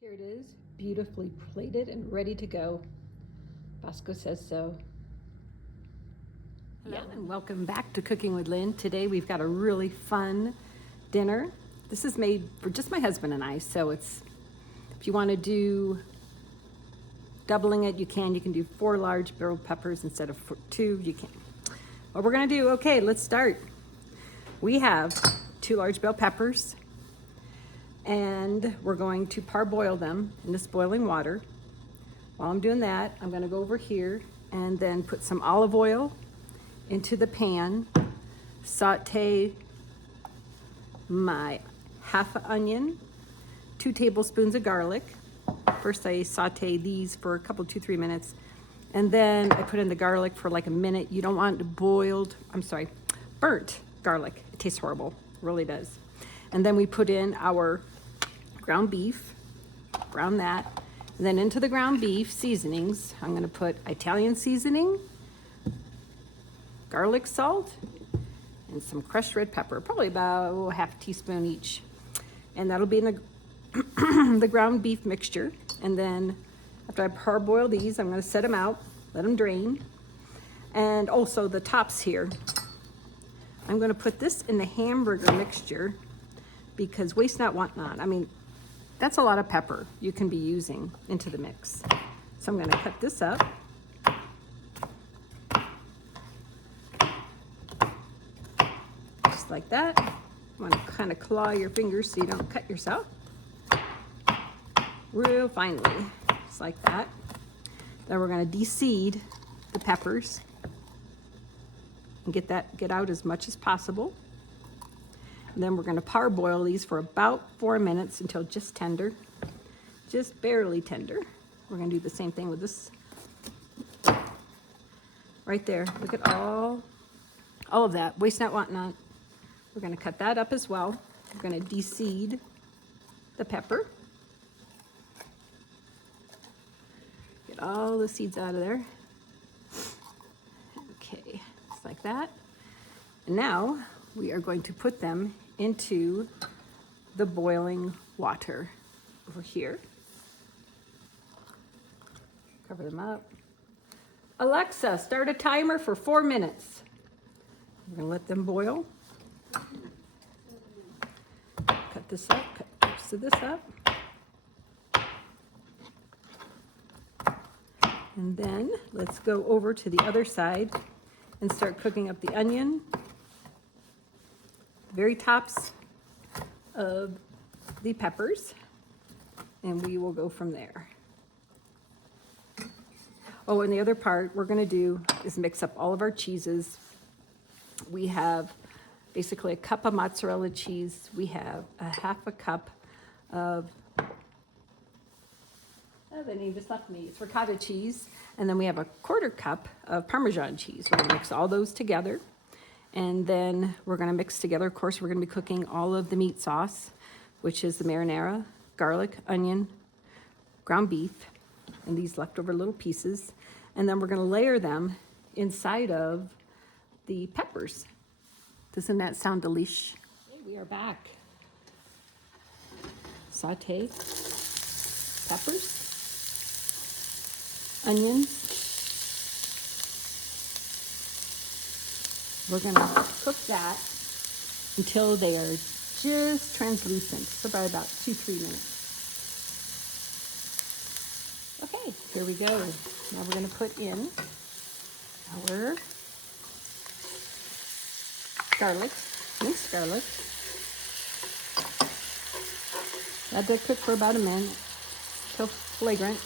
Here it is, beautifully plated and ready to go. Bosco says so. Hello. Yeah, and welcome back to Cooking with Lynn. Today we've got a really fun dinner. This is made for just my husband and I, so it's, if you want to do doubling it, you can. You can do 4 large bell peppers instead of 2, you can. What we're gonna do, okay, let's start. We have 2 large bell peppers, and we're going to parboil them in this boiling water. While I'm doing that, I'm gonna go over here and then put some olive oil into the pan, saute my half an onion, 2 tablespoons of garlic. First I saute these for a couple, 2-3 minutes, and then I put in the garlic for like a minute. You don't want burnt garlic. It tastes horrible, it really does. And then we put in our ground beef, brown that, and then into the ground beef seasonings, I'm gonna put Italian seasoning, garlic salt, and some crushed red pepper, probably about half a teaspoon each. And that'll be in the, the ground beef mixture. And then after I parboil these, I'm gonna set them out, let them drain. And also the tops here, I'm gonna put this in the hamburger mixture because waste not, want not. I mean, that's a lot of pepper you can be using into the mix. So I'm gonna cut this up. Just like that. You wanna kind of claw your fingers so you don't cut yourself. Real finely, just like that. Then we're gonna de-seed the peppers and get out as much as possible. And then we're gonna parboil these for about 4 minutes until just tender, just barely tender. We're gonna do the same thing with this. Right there, look at all of that, waste not, want not. We're gonna cut that up as well. We're gonna de-seed the pepper. Get all the seeds out of there. Okay, just like that. And now we are going to put them into the boiling water over here. Cover them up. Alexa, start a timer for 4 minutes. We're gonna let them boil. Cut this up, cut most of this up. And then let's go over to the other side and start cooking up the onion. Very tops of the peppers, and we will go from there. Oh, and the other part we're gonna do is mix up all of our cheeses. We have basically a cup of mozzarella cheese. We have a half a cup of, the name just left me, it's ricotta cheese. And then we have a 1/4 cup of Parmesan cheese. We're gonna mix all those together. And then we're gonna mix together, of course, we're gonna be cooking all of the meat sauce, which is the marinara, garlic, onion, ground beef, and these leftover little pieces. And then we're gonna layer them inside of the peppers. Doesn't that sound delish? Okay, we are back. Saute peppers, onions. We're gonna cook that until they are just translucent, so about 2-3 minutes. Okay, here we go. Now we're gonna put in our garlic, minced garlic. Let that cook for about a minute till fragrant.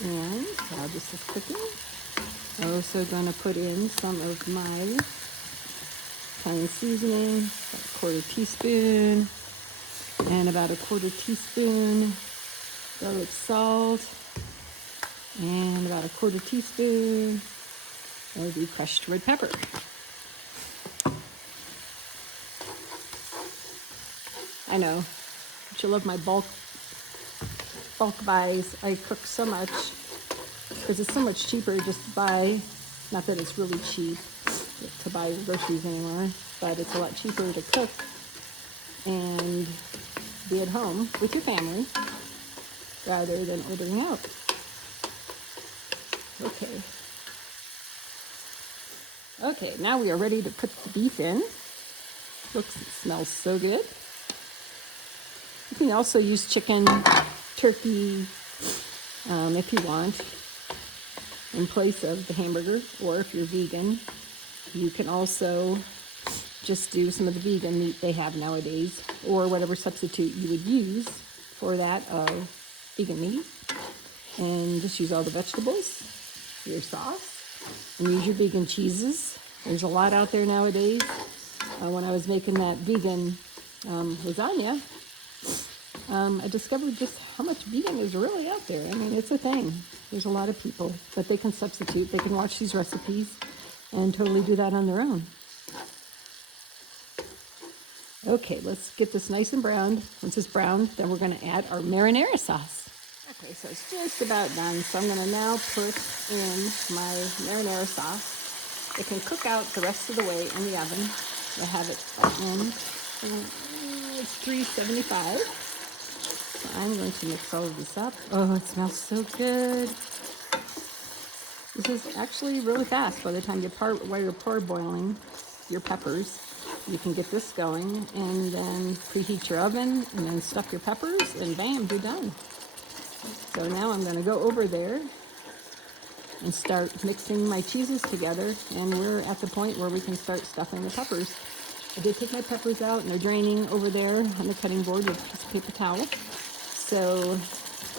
And while this is cooking, I'm also gonna put in some of my Italian seasoning, about a 1/4 teaspoon, and about a 1/4 teaspoon garlic salt, and about a 1/4 teaspoon of the crushed red pepper. I know, but you love my bulk buys. I cook so much because it's so much cheaper just to buy, not that it's really cheap to buy groceries anymore. but it's a lot cheaper to cook and be at home with your family rather than ordering out. Okay. Okay, now we are ready to put the beef in. Looks and smells so good. You can also use chicken, turkey, if you want, in place of the hamburger, or if you're vegan, you can also just do some of the vegan meat they have nowadays, or whatever substitute you would use for that of vegan meat, and just use all the vegetables, your sauce, and use your vegan cheeses. There's a lot out there nowadays. When I was making that vegan lasagna, I discovered just how much vegan is really out there. I mean, it's a thing. There's a lot of people, but they can substitute. They can watch these recipes and totally do that on their own. Okay, let's get this nice and browned. Once it's browned, then we're going to add our marinara sauce. Okay, so it's just about done. So I'm going to now put in my marinara sauce. It can cook out the rest of the way in the oven. I have it in. It's 375. So I'm going to mix all of this up. Oh, it smells so good. This is actually really fast. By the time while you're parboiling your peppers, you can get this going and then preheat your oven and then stuff your peppers and bam, you're done. So now I'm going to go over there and start mixing my cheeses together, and we're at the point where we can start stuffing the peppers. I did take my peppers out and they're draining over there on the cutting board with a piece of paper towel. So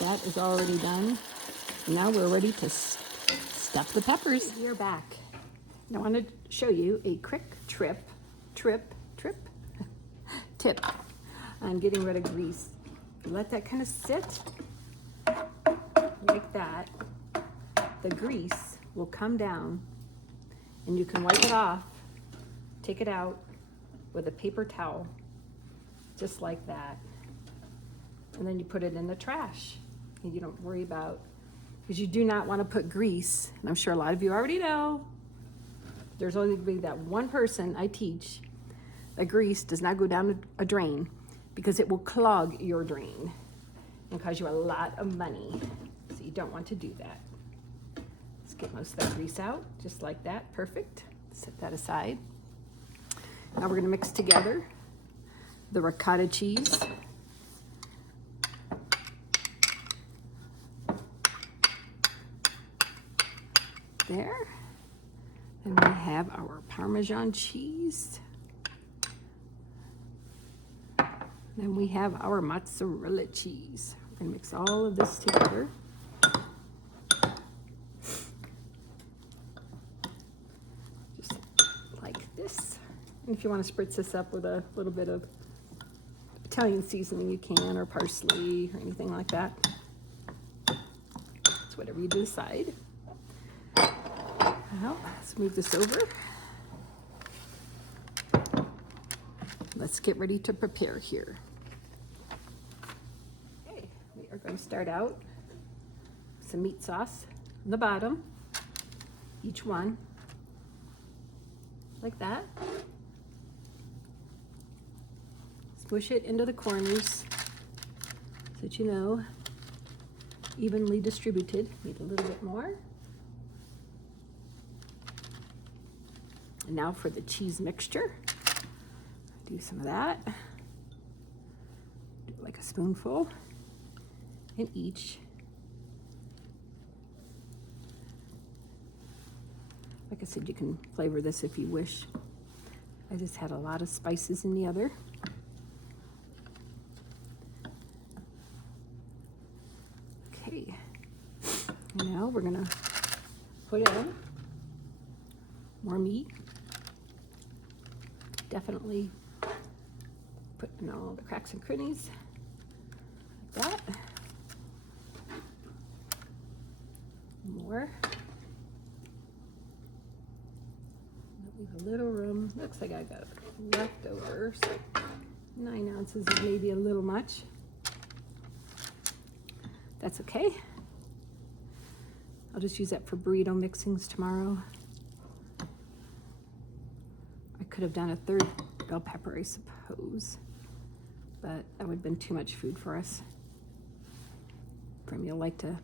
that is already done. And now we're ready to stuff the peppers. We are back. Now I want to show you a quick tip on getting rid of grease. You let that kind of sit like that. The grease will come down and you can wipe it off, take it out with a paper towel, just like that. And then you put it in the trash and you don't worry about, because you do not want to put grease, and I'm sure a lot of you already know, there's only going to be that one person I teach, that grease does not go down a drain because it will clog your drain and cause you a lot of money. So you don't want to do that. Let's get most of that grease out, just like that. Perfect. Set that aside. Now we're going to mix together the ricotta cheese. There. Then we have our Parmesan cheese. Then we have our mozzarella cheese. We're going to mix all of this together. Just like this. And if you want to spritz this up with a little bit of Italian seasoning, you can, or parsley or anything like that. It's whatever you decide. Now, let's move this over. Let's get ready to prepare here. Okay, we are going to start out with some meat sauce on the bottom, each one, like that. Squish it into the corners so that you know, evenly distributed. Need a little bit more. And now for the cheese mixture. Do some of that. Do like a spoonful in each. Like I said, you can flavor this if you wish. I just had a lot of spices in the other. Okay. Now we're gonna put in more meat. Definitely put in all the cracks and crannies like that. More. Leave a little room. Looks like I got leftover, so 9 ounces is maybe a little much. That's okay. I'll just use that for burrito mixings tomorrow. I could have done a third bell pepper, I suppose, but that would have been too much food for us. You'll like to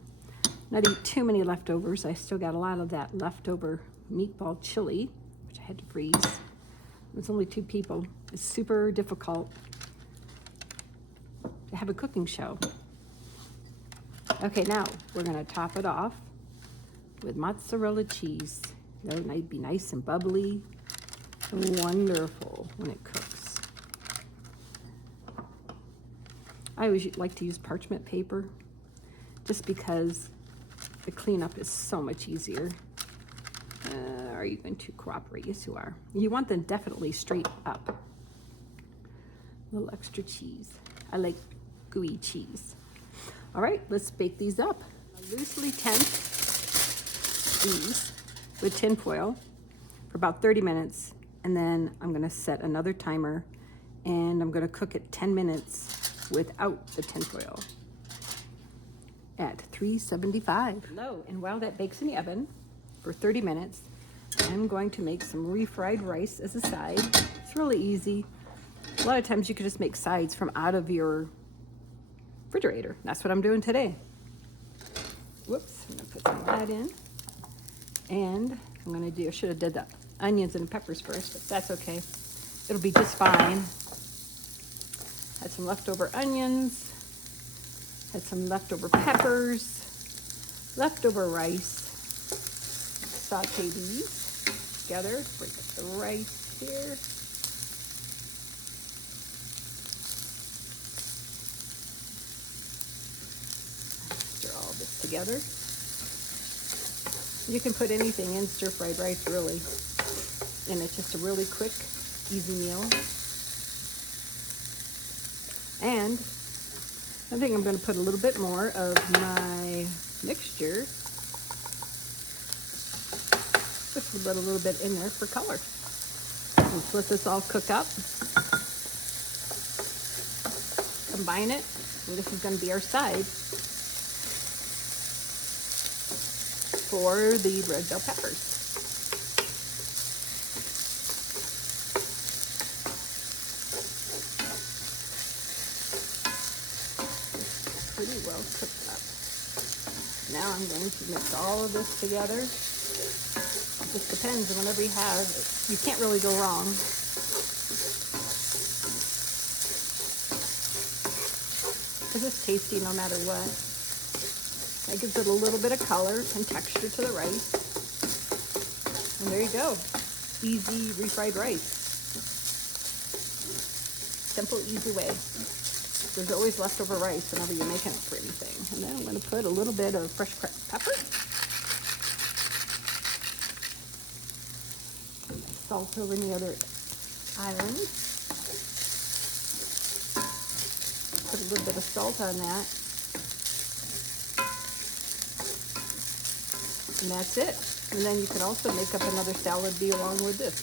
not eat too many leftovers. I still got a lot of that leftover meatball chili, which I had to freeze. It was only 2 people. It's super difficult to have a cooking show. Okay, now we're gonna top it off with mozzarella cheese. That might be nice and bubbly and wonderful when it cooks. I always like to use parchment paper just because the cleanup is so much easier. Are you going to cooperate? Yes, you are. You want them definitely straight up. A little extra cheese. I like gooey cheese. All right, let's bake these up. I loosely tent these with tin foil for about 30 minutes, and then I'm gonna set another timer, and I'm gonna cook it 10 minutes without the tin foil at 375. Low, and while that bakes in the oven for 30 minutes, I'm going to make some refried rice as a side. It's really easy. A lot of times you can just make sides from out of your refrigerator. That's what I'm doing today. Whoops, I'm gonna put some of that in. And I'm gonna do, I should have did the onions and peppers first, but that's okay. It'll be just fine. Had some leftover onions, had some leftover peppers, leftover rice. Saute these together, break up the rice here. Stir all this together. You can put anything in stir-fried rice, really, and it's just a really quick, easy meal. And I think I'm going to put a little bit more of my mixture. Just a little bit in there for color. Let's let this all cook up. Combine it, and this is going to be our side for the red bell peppers. Pretty well cooked up. Now I'm going to mix all of this together. It just depends on whatever you have. You can't really go wrong. This is tasty no matter what. That gives it a little bit of color and texture to the rice. And there you go. Easy refried rice. Simple, easy way. There's always leftover rice whenever you're making it for anything. And then I'm going to put a little bit of fresh cracked pepper. Salt over in the other island. Put a little bit of salt on that. And that's it. And then you could also make up another salad be along with this.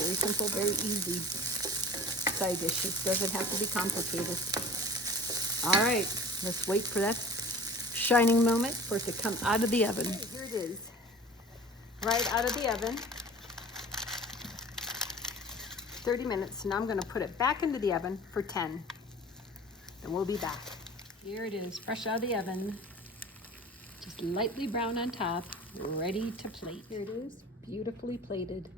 Very simple, very easy side dish. It doesn't have to be complicated. All right, let's wait for that shining moment for it to come out of the oven. Here it is, right out of the oven. 30 minutes. Now I'm going to put it back into the oven for 10. And we'll be back. Here it is, fresh out of the oven. Just lightly brown on top, ready to plate. Here it is, beautifully plated.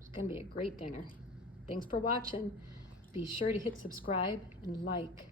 It's gonna be a great dinner. Thanks for watching. Be sure to hit subscribe and like.